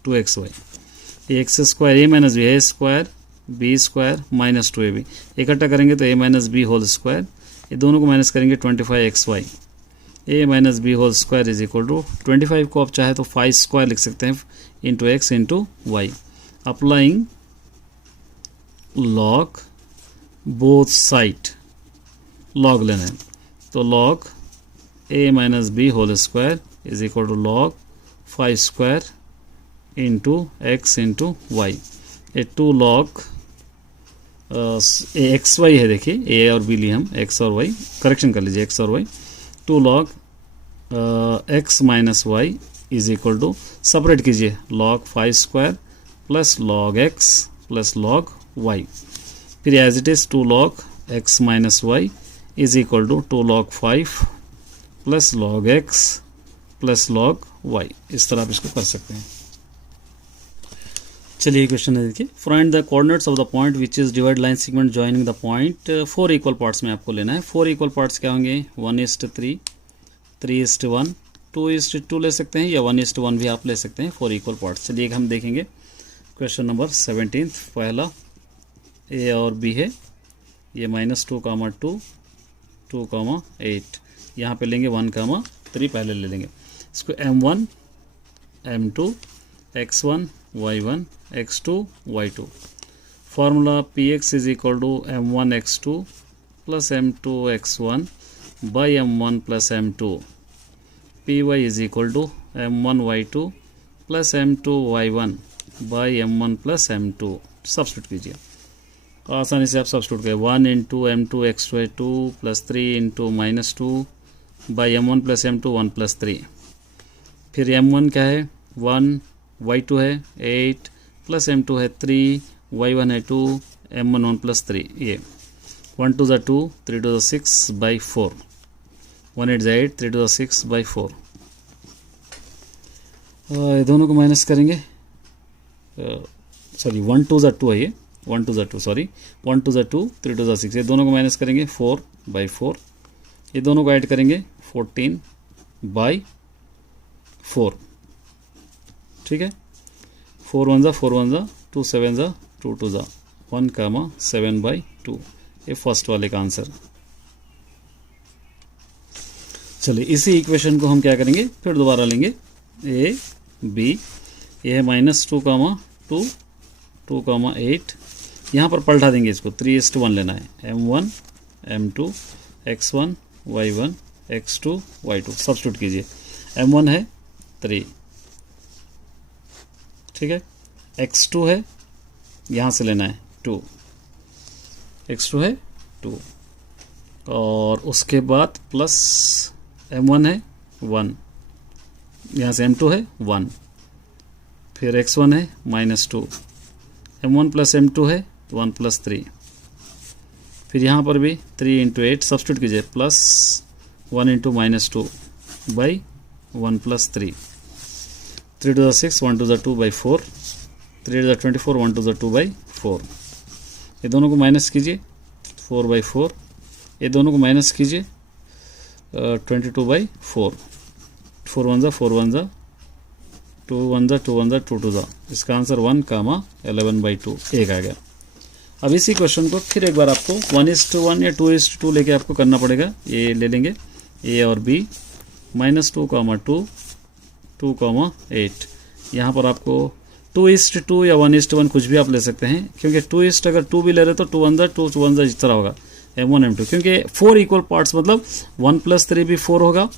2xy। ये x² a - b है, स्क्वायर b² - 2ab, इकट्ठा करेंगे तो a - b होल स्क्वायर, ये दोनों को माइनस करेंगे 25xy, a - b whole square = 25 को आप चाहे तो 5² लिख सकते हैं, into x into y। Applying log both side, log लेना है, तो log a - b whole square = log 5² into x into y। ये 2 log एक्स वाई है, देखिए a और b लिए हम, x और y, करेक्शन कर लीजिए, x और y, 2 log x - y = separate कीजिए, log 5² + log x + log y। फिर as it is 2 log x - y = 2 log 5 + log x + log y। इस तरह आप इसको कर सकते हैं। चलिए क्वेश्चन है, देखिए, find the coordinates of the point which is divide line segment joining the point. 4 equal parts में आपको लेना है। 4 इक्वल पार्ट्स क्या होंगे? 1:3, 3:1, 2:2 ले सकते हैं, या 1:1 भी आप ले सकते हैं। 4 इक्वल पार्ट्स। चलिए हम देखेंगे क्वेश्चन नंबर 17। पहला a और b है, ये -2, 2, 8, यहाँ पे लेंगे 1, 3 पहले ले लेंगे। इसको m1, m2, x1, y1, x2, y2। Formula px = m1 x2 + m2 x1 by m1 + m2। py = m1 y2 + m2 y1 by m1 + m2। Substitute कीजिए, आसानी से आप सब्स्टिट्यूट करें। 1 × m2 x2 + 3 × -2 by m1 + m2 1 + 3। फिर m1 क्या है? 1, y2 है 8 + m2 है 3, y1 है 2, m1 1 + 3। ये 1 2 2, 3 2 6 by 4, 1 8 8, 3 2 6 by 4। ये दोनों को माइनस करेंगे, सॉरी 1 2 2 है, ये 1 2 2, सॉरी 1 2 2, 3 2 6, ये दोनों को माइनस करेंगे 4 by 4। ये दोनों को ऐड करेंगे 14 by 4, ठीक है। 4 1 ज़ा 4 1 ज़ा 2 7 ज़ा 2 2 ज़ा 1, 7 by 2। ये फर्स्ट वाले का आंसर। चलिए इसी इक्वेशन को हम क्या करेंगे, फिर दोबारा लेंगे। ए बी, ये है -2, 2, 2, 8, यहाँ पर पलटा देंगे इसको, 3:1 लेना है। m1 m2 x1 y1 x2 y2 substitute कीजिए। m1 है 3, ठीक है, x2 है, यहाँ से लेना है 2, x2 है 2, और उसके बाद प्लस m1 है 1, यहाँ से m2 है 1, फिर x1 है -2, m1 प्लस m2 है 1 प्लस 3, फिर यहाँ पर भी 3 इंटू 8 सब्स्टिट्यूट कीजिए, plus 1 into -2 by 1 plus 3, 3 to the 6, 1 to the 2 by 4, 3 to the 24, 1 to the 2 by 4, ये दोनों को माइनस कीजिए, 4 बाई 4, ये दोनों को माइनस कीजिए, 22 बाई 4, 4 1 4 1 2 1 2 1 2 2, इसका आंसर 1, 11 बाई 2 1 आ गया। अब इसी क्वेश्चन को फिर एक बार आपको 1:1 या 2:2 लेके आपको करना पड़ेगा। ये ले लेंगे ए और बी, -2, 2, 2, 8, यहाँ पर आपको 2:2 या 1:1 कुछ भी आप ले सकते हैं, क्योंकि 2 अगर 2 भी ले रहे तो 2 1 2 1 इस तरह होगा, m1 m2, क्योंकि 4 इक्वल पार्ट्स, मतलब 1 + 3 भी 4 होगा,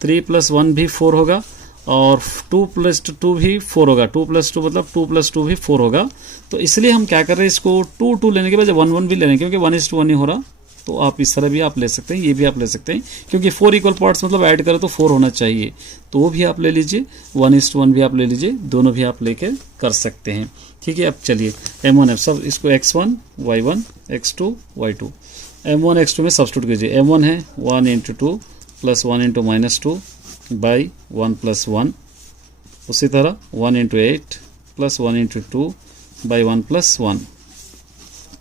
3 + 1 भी 4 होगा, और 2 + 2 भी 4 होगा, 2 + 2 मतलब 2 + 2 भी 4 होगा। तो इसलिए हम क्या कर रहे हैं, इसको 2 2 लेने के बाद 1 1 भी ले रहे हैं, क्योंकि 1:1 ही हो रहा। तो आप इस तरह भी आप ले सकते हैं, ये भी आप ले सकते हैं, क्योंकि 4 इक्वल पार्ट्स मतलब ऐड करें तो 4 होना चाहिए, तो वो भी आप ले लीजिए, 1:1 भी आप ले लीजिए, दोनों भी आप लेके कर सकते हैं, ठीक है। अब चलिए m1 है, सब इसको x1 y1 x2 y2, m1 x2 में सब्स्टिट्यूट कीजिए। m1 है 1 into 2 plus 1 into -2 by 1 plus 1, उसी तरह 1 into 8 plus 1 into 2 by 1 plus 1,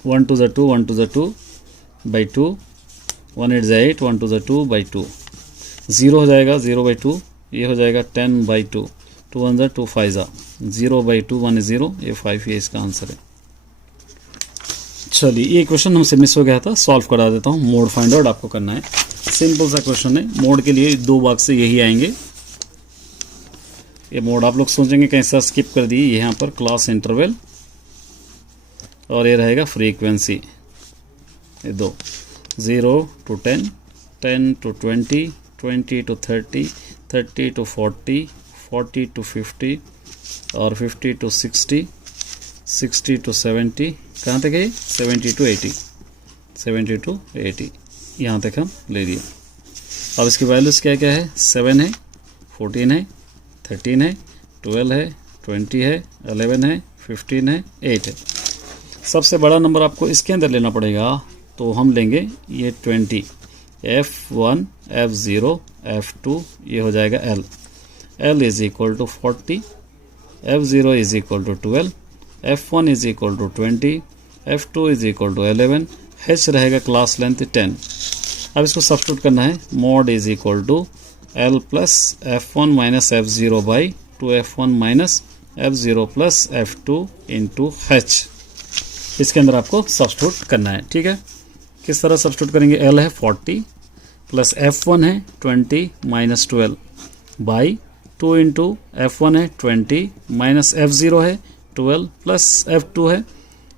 1 to the 2 1 to the 2 by 2, 1 8 8 1 to the 2 by 2, 0 हो जाएगा 0 बाई 2, ये हो जाएगा 10 बाई 2, 2 1 2 5 0 बाई 2 1 0, ये 5, ये इसका आंसर है। चलिए ये क्वेश्चन हमसे मिस हो गया था, सॉल्व करा देता हूँ। मोड फाइंड आउट आपको करना है, सिंपल सा क्वेश्चन है। मोड के लिए 2 बॉक्स से यही आएंगे, ये मोड आप लोग सोचेंगे कैसा स्किप कर दिए, यहाँ पर क्लास इंटरवल, और ये रहेगा फ्रीक्वेंसी, ये 2, 0 to 10, 10 to 20, 20 to 30, 30 to 40, 40 to 50, और 50 to 60, 60 to 70, कहाँ तक है, 70 to 80, 70 to 80, यहाँ तक हम ले लिए। अब इसकी वैल्यूज़ क्या क्या है, 7 है, 14 है, 13 है, 12 है, 20 है, 11 है, 15 है, 8 है। सबसे बड़ा नंबर आपको इसके अंदर लेना पड़ेगा, तो हम लेंगे ये 20, F1 F0 F2, ये हो जाएगा L, L is equal to 40, F0 is equal to 12, F1 is equal to 20, F2 is equal to 11, H रहेगा क्लास लेंथ 10। अब इसको सब्स्टिट्यूट करना है, mode is equal to L plus F1 minus F0 by 2F1 minus F0 plus F2 into H, इसके अंदर आपको substitute करना है, ठीक है। किस तरह सब्स्टिट्यूट करेंगे, L है 40 प्लस F1 है 20 माइनस 12 बाई 2 इंटू F1 है 20 माइनस F0 है 12 प्लस F2 है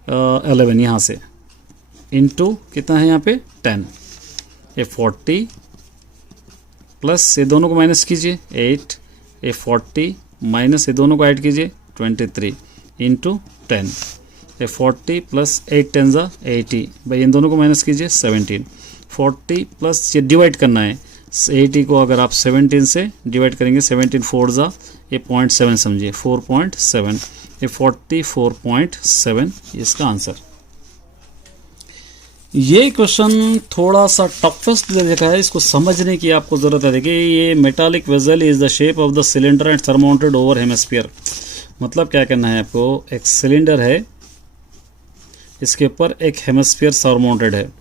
11, यहाँ से इंटू कितना है यहाँ पे 10, ये 40 प्लस ये दोनों को माइनस कीजिए 8, ये 40 माइनस ये दोनों को ऐड कीजिए 23 इंटू 10, ये 40 प्लस 8 10 80, भाई इन दोनों को माइनस कीजिए 17, 40 प्लस ये डिवाइड करना है 80 को, अगर आप 17 से डिवाइड करेंगे 17 4 ये 0.7 समझिए 4.7, ये 44.7 इसका आंसर। ये क्वेश्चन थोड़ा सा टफेस्ट दे रखा है, इसको समझने की आपको ज़रूरत है। देखिए ये metallic vessel is the shape of the cylinder and surmounted over hemisphere, मतलब क्या करना है आपको, एक सिलेंडर है, इसके ऊपर एक हेमिस्फीयर सरमाउंटेड है,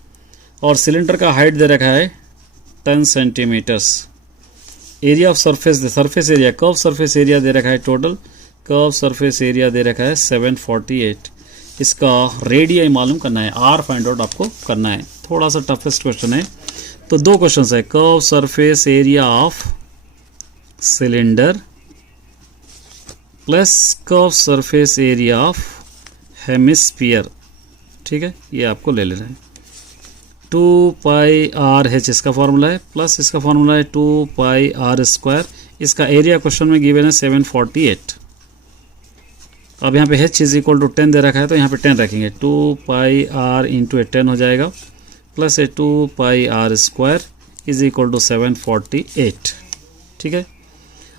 और सिलेंडर का हाइट दे रखा है 10 centimetres, area of surface area, curve surface area दे रखा है, टोटल कर्व सरफेस एरिया दे रखा है 748, इसका रेडियस मालूम करना है, आर फाइंड आउट आपको करना है। थोड़ा सा टफेस्ट क्वेश्चन है, तो 2 क्वेश्चन है, curve surface area of cylinder plus curve surface area of hemisphere, ठीक है, ये आपको ले लेना है। 2πr/h इसका फॉर्मूला है, प्लस इसका फॉर्मूला है 2πr²। इसका एरिया क्वेश्चन में गिवन है 748। अब यहाँ पे h इज इक्वल टू 10 दे रखा है, तो यहाँ पे 10 रखेंगे, 2πr इंटू 10 हो जाएगा, plus 2πr² is equal to 748। ठीक है।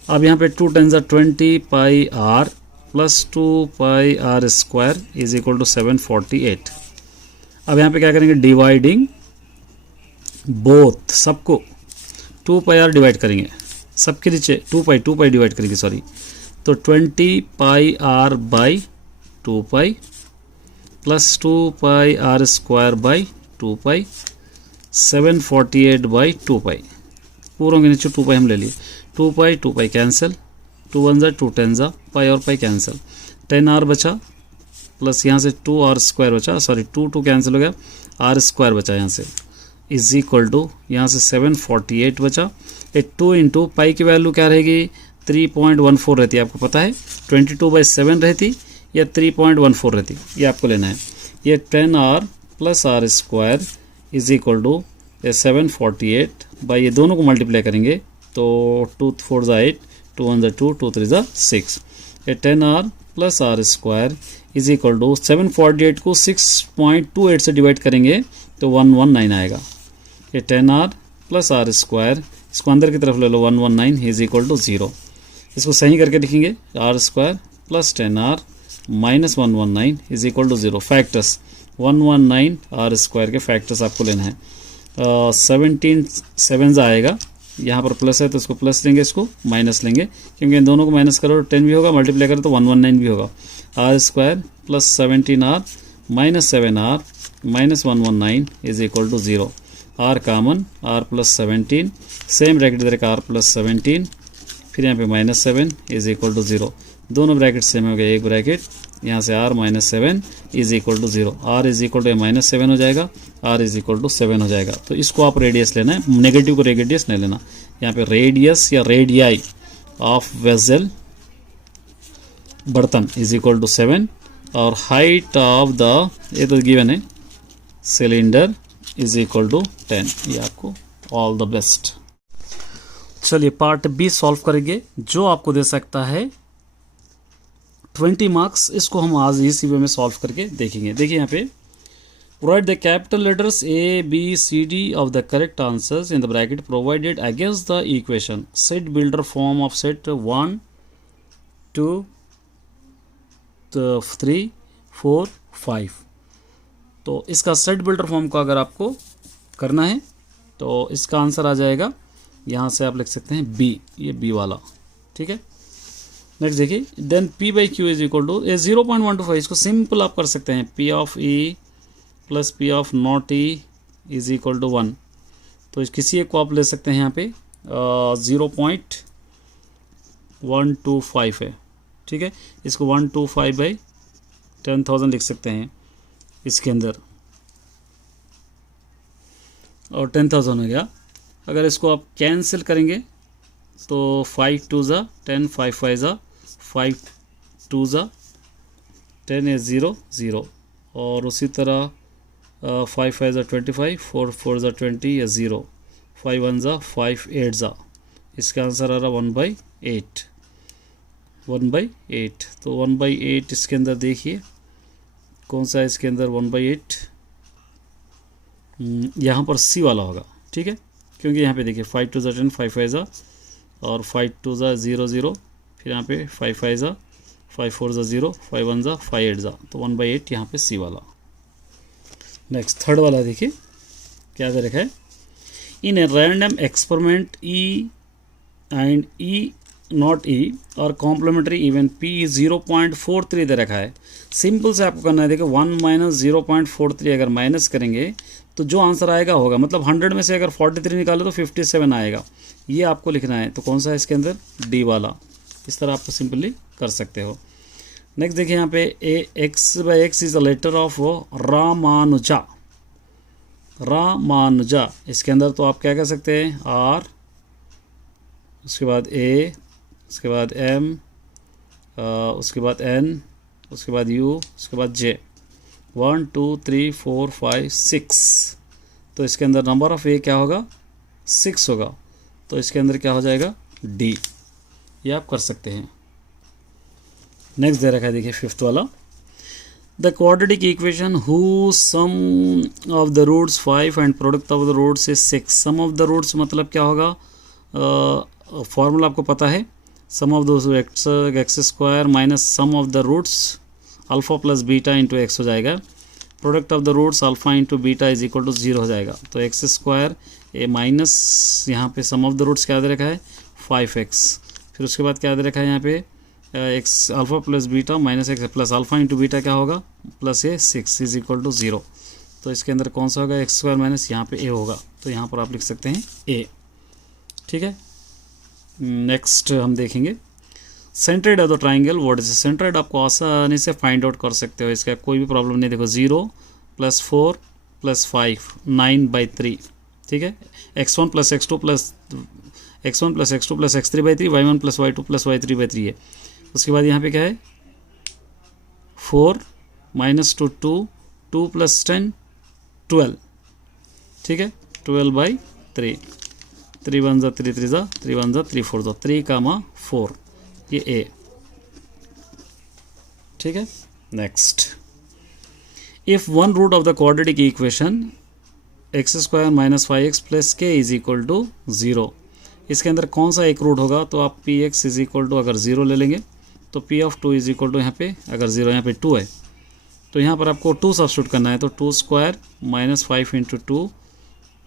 अब यहाँ पे 2 10 20πr plus 2πr² is equal to 748। अब यहाँ पे क्या करेंगे, डिवाइडिंग बोथ, सबको 2πr डिवाइड करेंगे, सबके नीचे 2π डिवाइड करेंगे, सॉरी, तो 20πr by 2π plus 2πr² by 2π 748 by 2π, पूरों के नीचे 2π हम ले लिए, 2π कैंसिल, 2 1 2 10 पाई और पाई कैंसिल, 10r बचा, प्लस यहाँ से 2r² बचा, सॉरी 2 कैंसिल हो गया, r² बचा यहाँ से, इज इक्वल टू यहाँ से 748 बचा। 2 इंटू पाई की वैल्यू क्या रहेगी, 3.14 रहती है, आपको पता है 22/7 रहती या 3.14 रहती, ये आपको लेना है। ये 10r plus r² is equal to 748 by, ये दोनों को मल्टीप्लाई करेंगे तो 2 4 8, 2 1 2, 2 3 6, ये 10r plus r² is equal to 748 को 6.28 से डिवाइड करेंगे तो 119 आएगा। ये 10r प्लस r², इसको अंदर की तरफ ले लो, 119 इज इक्वल टू 0। इसको सही करके लिखेंगे, r² plus 10r minus 119 is equal to 0। Factors 119 r² के फैक्टर्स आपको लेना है। 17 7 आएगा, यहाँ पर प्लस है तो इसको प्लस लेंगे, इसको माइनस लेंगे, क्योंकि इन दोनों को माइनस करो तो 10 भी होगा, मल्टीप्लाई करो तो 119 भी होगा। r² plus 17r minus 7r minus 119 is equal to 0। r common, r plus 17, same bracket इधर का r प्लस 17, फिर यहाँ पे माइनस 7 इज इक्वल टू 0। दोनों ब्रैकेट सेम हो गए, एक ब्रैकेट यहाँ से r minus 7 is equal to 0, r is equal to minus 7 हो जाएगा, r इज इक्वल टू 7 हो जाएगा। तो इसको आप रेडियस लेना है, नेगेटिव को रेडियस नहीं लेना। यहाँ पे रेडियस या रेडियाई ऑफ वेसल, बर्तन, इज इक्वल टू 7, और हाइट ऑफ द, ये तो गिवन है, सिलेंडर इज इक्वल टू 10। ये आपको ऑल द बेस्ट। चलिए पार्ट बी सॉल्व करेंगे, जो आपको दे सकता है 20 मार्क्स। इसको हम आज इसी वे में सॉल्व करके देखेंगे। देखिए यहाँ पे, provide the capital letters A B C D of the correct answers in the bracket provided against the equation. Set builder form of set 1 2 3 4 5। तो इसका सेट बिल्डर फॉर्म को अगर आपको करना है तो इसका आंसर आ जाएगा, यहाँ से आप लिख सकते हैं B, ये B वाला। ठीक है। नेक्स्ट देखिए, then P by Q is equal to 0.125। इसको सिंपल आप कर सकते हैं, P of E plus P of not E is equal to 1। तो किसी एक को आप ले सकते हैं, यहाँ पे 0.125 है। ठीक है। इसको 125 बाई 10,000 लिख सकते हैं इसके अंदर, और 10,000 हो गया। अगर इसको आप कैंसिल करेंगे तो 5 2 ज़ा 10, 5 5 ज़ा 5 2 ज़ा 10 है 0 0, और उसी तरह 5 5 ज़ा 25, 4 4 ज़ा 20 या 0, 5 1 ज़ा 5 8 ज़ा। इसका आंसर आ रहा 1/8, 1/8। तो 1/8 इसके अंदर देखिए कौन सा है, इसके अंदर 1/8 यहाँ पर C वाला होगा। ठीक है, क्योंकि यहाँ पे देखिए 5 2 ज़ा 10, 5 5 ज़ा, और 5 2 ज़ा 0 0, फिर यहाँ पे 5 5 ज़ा 5 4 ज़ा 0, 5 1 ज़ा 5 8 ज़ा। तो 1/8 यहाँ पे C वाला। नेक्स्ट थर्ड वाला देखिए क्या दे रखा है, in a random experiment E and E not E और कॉम्प्लीमेंट्री इवन P 0.43 दे रखा है। सिंपल से आपको करना है, देखिए 1 माइनस 0.43 अगर माइनस करेंगे तो जो आंसर आएगा होगा, मतलब 100 में से अगर 43 निकाले तो 57 आएगा। ये आपको लिखना है। तो कौन सा है इसके अंदर, D वाला। इस तरह आपको सिंपली कर सकते हो। नेक्स्ट देखिए यहाँ पे x/x is a letter of Ramanuja. Ramanuja, इसके अंदर तो आप क्या कह सकते हैं, R, उसके बाद A, उसके बाद M, उसके बाद N, उसके बाद U, उसके बाद J। 1 2 3 4 5 6 तो इसके अंदर नंबर ऑफ ए क्या होगा, 6 होगा, तो इसके अंदर क्या हो जाएगा, डी। ये आप कर सकते हैं। नेक्स्ट दे रखा है, देखिए 5th वाला, the quadratic equation who sum of the roots 5 and product of the roots is 6। Sum of the roots मतलब क्या होगा, फॉर्मूला आपको पता है, sum of the x square minus sum of the roots alpha plus beta into x हो जाएगा। Product of the roots alpha into beta is equal to 0 हो जाएगा। तो एक्स स्क्वायर ए माइनस यहाँ पे सम ऑफ द रूट्स क्या दे रखा है, 5x, फिर उसके बाद क्या दे रखा है यहाँ पे x alpha plus beta minus x plus alpha into beta क्या होगा, plus a 6 is equal to 0। तो इसके अंदर कौन सा होगा, एक्स स्क्वायर माइनस यहाँ पे ए होगा, तो यहाँ पर आप लिख सकते हैं ए। ठीक है, नेक्स्ट हम देखेंगे centroid of the triangle. What is centroid, आपको आसानी से फाइंड आउट कर सकते हो, इसका कोई भी प्रॉब्लम नहीं। देखो 0 + 4 + 5 9/3। ठीक है, x1 + x2 + x3/3, y1 + y2 + y3/3 है। उसके बाद यहाँ पे क्या है, 4 - 2 2 2 + 10 12। ठीक है, 12/3, 3 1 = 3 3 = 3 1 = 3 4 = 3, 4, ये ए। ठीक है, next, if one root of the quadratic equation x² - 5x + k = 0, इसके अंदर कौन सा एक रूट होगा, तो आप px = अगर 0 ले लेंगे तो p(2) = यहाँ पे अगर 0 यहाँ पे 2 है तो यहाँ पर आपको 2 सब्स्टिट्यूट करना है। तो 2² - 5 × 2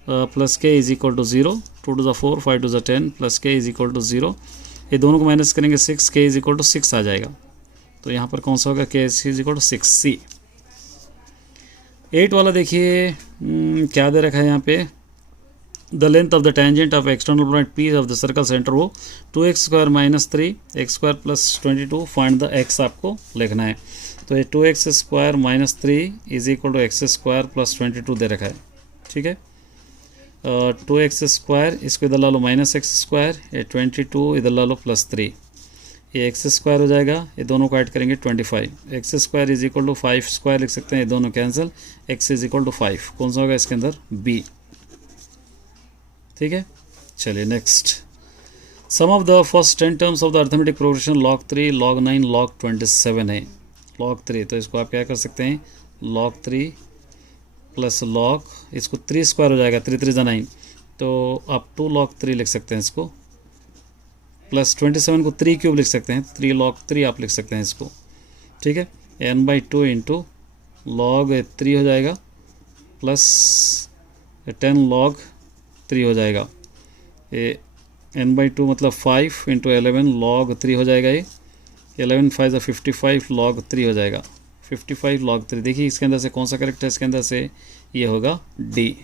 + k = 0, 2 2 = 4, 5 2 = 10 + k = 0। ये दोनों को माइनस करेंगे 6, k = 6 आ जाएगा। तो यहाँ पर कौन सा होगा, k = 6c। 8 वाला देखिए क्या दे रखा है यहाँ पे, the length of the tangent of external point P of the circle centre हो 2x² - 3 x² + 22, find the x आपको लिखना है। तो ये 2x² - 3 = x² + 22 दे रखा है। ठीक है, 2x², इसको इधर ला लो -x², ये 22 इधर ला लो +3, ये x² हो जाएगा, ये दोनों को ऐड करेंगे 25, x² = 5² लिख सकते हैं, ये दोनों कैंसिल, x = 5, कौन सा होगा इसके अंदर, b। ठीक है, चलिए next, sum of the first 10 terms of the arithmetic progression log 3 log 9 log 27 है। log 3, तो इसको आप क्या कर सकते हैं, log 3 + log, इसको 3² हो जाएगा, 3 3 = 9, तो आप 2 log 3 लिख सकते हैं इसको, प्लस 27 को 3³ लिख सकते हैं, 3 log 3 आप लिख सकते हैं इसको। ठीक है, n/2 × log 3 हो जाएगा, प्लस 10 log 3 हो जाएगा, ये n/2 मतलब 5 × 11 log 3 हो जाएगा, ये 11 5 = 55 log 3 हो जाएगा, 55 log 3। देखिए इसके अंदर से कौन सा करेक्ट है, इसके अंदर से ये होगा d.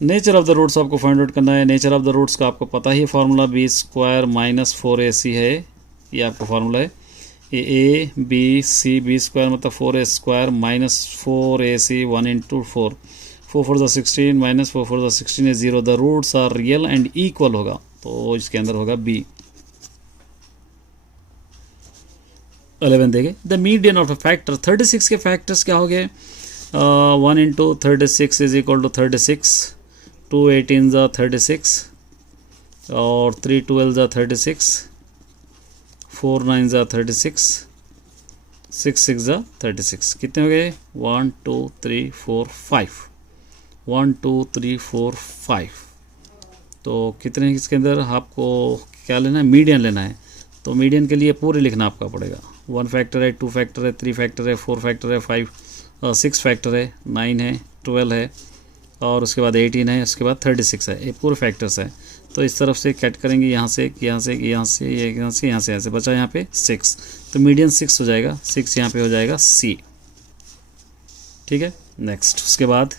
Nature of the roots आपको फाइंड आउट करना है। नेचर ऑफ द रूट्स का आपको पता ही फॉर्मूला, b² - 4ac है, ये आपका फार्मूला है। ये a b c, b² मतलब 4a² - 4ac 1 × 4, 4 4 = 16 - 4 4 = 16 है 0। The roots are real and equal होगा, तो इसके अंदर होगा b। 11 देंगे, the median of a factor, 36 के फैक्टर्स क्या हो गए, 1 × 36 = 36, 2 18 = 36, और 3 12 = 36, 4 9 = 36, 6 6 = 36। कितने हो गए, 1 2 3 4 5, 1 2 3 4 5। तो कितने इसके अंदर आपको क्या लेना है, मीडियन लेना है। तो मीडियन के लिए पूरे लिखना आपका पड़ेगा, 1 फैक्टर है, 2 फैक्टर है, 3 फैक्टर है, 4 फैक्टर है, 6 फैक्टर है, 9 है, 12 है, और उसके बाद 18 है, उसके बाद 36 है, ये पूरे फैक्टर्स है। तो इस तरफ से कट करेंगे, यहाँ से यहाँ से यहाँ से यहाँ से यहाँ से बचा यहाँ पे 6, तो मीडियन 6 हो जाएगा, 6 यहाँ पे हो जाएगा C। ठीक है, नेक्स्ट, उसके बाद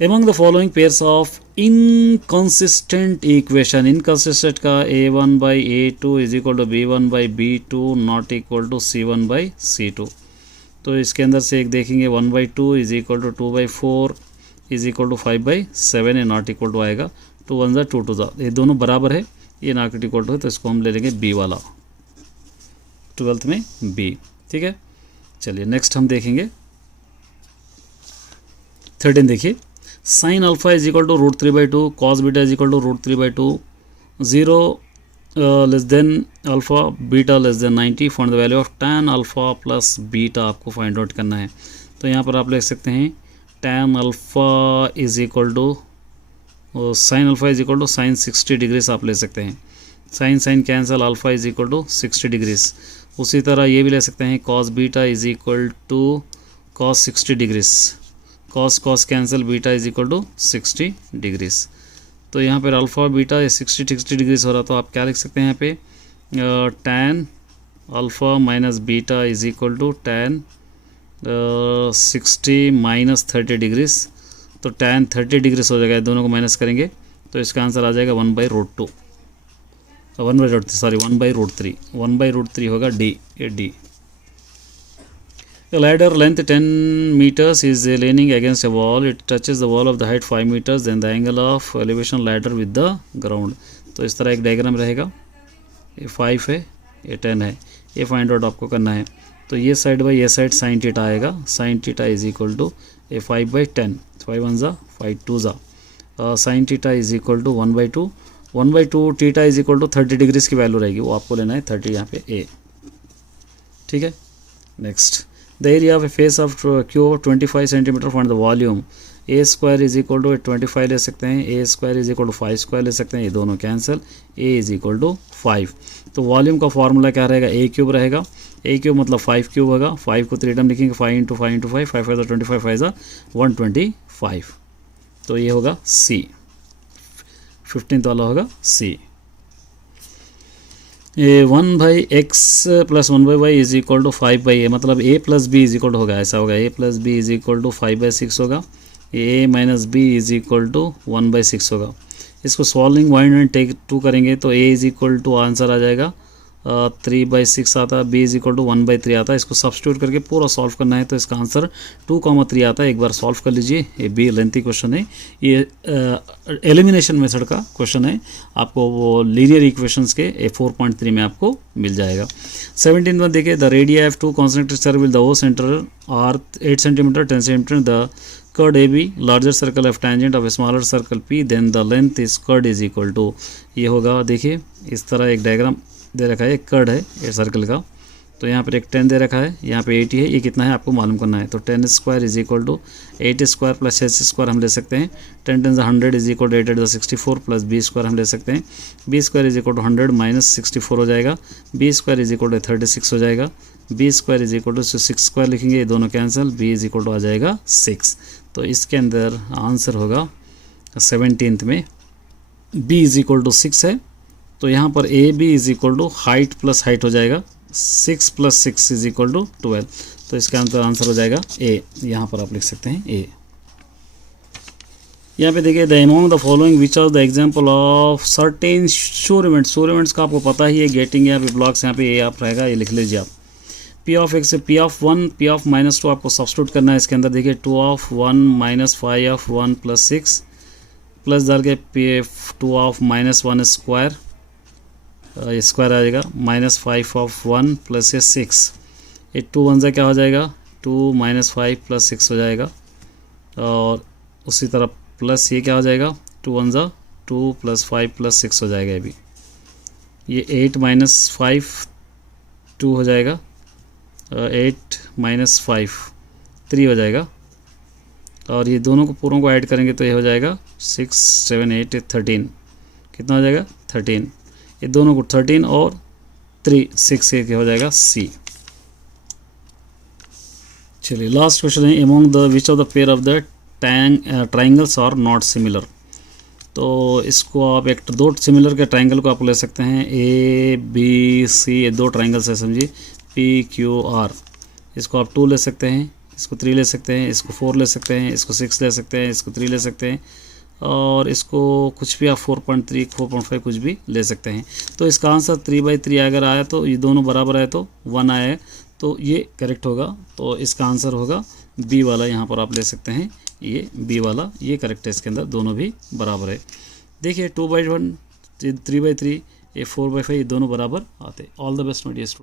among the following pairs of inconsistent equation, inconsistent का a1/a2 = b1/b2 not equal to c1/c2। तो इसके अंदर से एक देखेंगे 1/2 = 2/4 = 5/7 है, नॉट इक्वल टू आएगा, 2 1 = 2 2 ज़ा, ये दोनों बराबर है, ये नॉट इक्वल टू है, तो इसको हम ले लेंगे b वाला, 12th में b। ठीक है, चलिए नेक्स्ट हम देखेंगे 13 देखिए, sine alpha is equal to √3/2, cos beta is equal to √3/2, 0 less than alpha, beta less than 90, find the value of tan alpha plus beta आपको फाइंड आउट करना है। तो यहाँ पर आप लिख सकते हैं tan alpha is equal to sine alpha is equal to sine 60 degrees आप ले सकते हैं, sine sine cancel, alpha is equal to 60 degrees. उसी तरह ये भी ले सकते हैं cos beta is equal to cos 60 degrees, cos cos cancel, beta is equal to 60 degrees. तो यहाँ पर अल्फ़ा बीटा 60 डिग्रीज हो रहा, तो आप क्या लिख सकते हैं यहाँ पे tan alpha minus beta is equal to tan 60 minus 30 degrees. तो tan 30 डिग्रीज हो जाएगा, दोनों को माइनस करेंगे तो इसका आंसर आ जाएगा 1/√2, 1/√3, 1/√3 होगा डी, ये D. A ladder length 10 meters is leaning against a wall. It touches the wall of the height 5 meters. Then the angle of elevation ladder with the ground. तो इस तरह एक डायग्राम रहेगा, ये 5 है, ये 10 है, ये फाइंड आउट आपको करना है। तो ये साइड बाई ये साइड साइन थीटा आएगा, sine theta is equal to A 5/10, 5 1 ज़ा 5 2 ज़ा, sine theta is equal to 1/2, 1/2 theta is equal to 30 degrees की वैल्यू रहेगी, वो आपको लेना है 30 यहाँ पे ए, ठीक है। Next, the area of a face of cube 25 centimetre for the volume, A square is equal to 25 ले सकते हैं, A square is equal to 5 square ले सकते हैं, ये दोनों cancel, A is equal to 5। तो वॉल्यूम का फॉर्मूला क्या रहेगा, ए क्यूब रहेगा, ए क्यूब मतलब 5 क्यूब होगा, 5 को 3 टाइम लिखेंगे, 5 × 5 × 5, 5 5 25, 5 125। तो ये होगा सी, 15th वाला होगा C. 1/x plus 1/y is equal to 5/a, मतलब a plus b is equal to होगा, ऐसा होगा, a plus b is equal to 5/6 होगा, a minus b is equal to 1/6 होगा। इसको सॉल्विंग 1 एंड टेक 2 करेंगे तो a is equal to answer आ जाएगा 3/6 आता है, b इज इक्वल टू 1/3 आता है। इसको सब्स्टिट्यूट करके पूरा सॉल्व करना है तो इसका आंसर 2,3 आता है। एक बार सॉल्व कर लीजिए, ये बी लेंथी क्वेश्चन है, ये एलिमिनेशन मेथड का क्वेश्चन है, आपको वो लीनियर इक्वेशंस के 4.3 में आपको मिल जाएगा। 17 में देखिए, the radii of 2 concentric circle with the O centre are 8 centimetre 10 centimetre, the chord A B larger circle of tangent of smaller circle P, then the length is chord is equal to, ये होगा, देखिए इस तरह एक diagram दे रखा है, एक curd है ये सर्कल का, तो यहाँ पर एक 10 दे रखा है, यहाँ पे 80 है, ये कितना है आपको मालूम करना है। तो 10 square is equal to 8 square plus 6 square हम ले सकते हैं, 10 10 100 इज इक्वल टू 8 8 64 प्लस बी स्क्वायर हम ले सकते हैं, B square is equal to 100 minus 64 हो जाएगा, B square is equal to 36 हो जाएगा, B square is equal to 6 square लिखेंगे, ये दोनों cancel, B is equal to आ जाएगा 6। तो इसके अंदर आंसर होगा 17th में बी इज इक्वल टू 6 है। तो यहाँ पर A B is equal to height plus height हो जाएगा, 6 + 6 इज इक्वल टू 12। तो इसका आंसर हो जाएगा ए, यहाँ पर आप लिख सकते हैं ए। यहाँ पे देखिए, the among the following which are the example of certain sure events, sure events का आपको पता ही है, गेटिंग यहाँ पे ब्लॉक्स, यहाँ पे ए आप रहेगा, ये लिख लीजिए आप। P of x, P of 1, P of -2 आपको सब्स्टिट्यूट करना है इसके अंदर। देखिए 2 of 1 - 5 of 1 + 6 प्लस डाल के पी 2 of -1 स्क्वायर, स्क्वायर आ जाएगा, -5 of 1 + 6, ये 2 1 क्या हो जाएगा, 2 - 5 + 6 हो जाएगा, और उसी तरह प्लस ये क्या हो जाएगा, 2 1 2 + 5 + 6 हो जाएगा, ये 8 - 5 2 हो जाएगा, 8 - 5 3 हो जाएगा, और ये दोनों को पूरों को ऐड करेंगे तो ये हो जाएगा 6 7 8 13, कितना हो जाएगा 13, ये दोनों को 13 और 3 6 एक हो जाएगा सी। चलिए लास्ट क्वेश्चन है, among the which of the pair of the triangles are not similar. तो इसको आप एक 2 सिमिलर के ट्राइंगल को आप ले सकते हैं, ए बी सी, ये 2 ट्राइंगल्स है समझिए, पी क्यू आर, इसको आप 2 ले सकते हैं, इसको 3 ले सकते हैं, इसको 4 ले सकते हैं, इसको 6 ले सकते हैं, इसको 3 ले सकते हैं, और इसको कुछ भी आप 4.3 4.5 कुछ भी ले सकते हैं। तो इसका आंसर 3/3 अगर आया तो ये दोनों बराबर है तो 1 आया, तो ये करेक्ट होगा। तो इसका आंसर होगा बी वाला, यहाँ पर आप ले सकते हैं, ये बी वाला, ये करेक्ट है, इसके अंदर दोनों भी बराबर है। देखिए 2/1 3/3 ये 4/5 ये दोनों बराबर आते। All the best my dear student.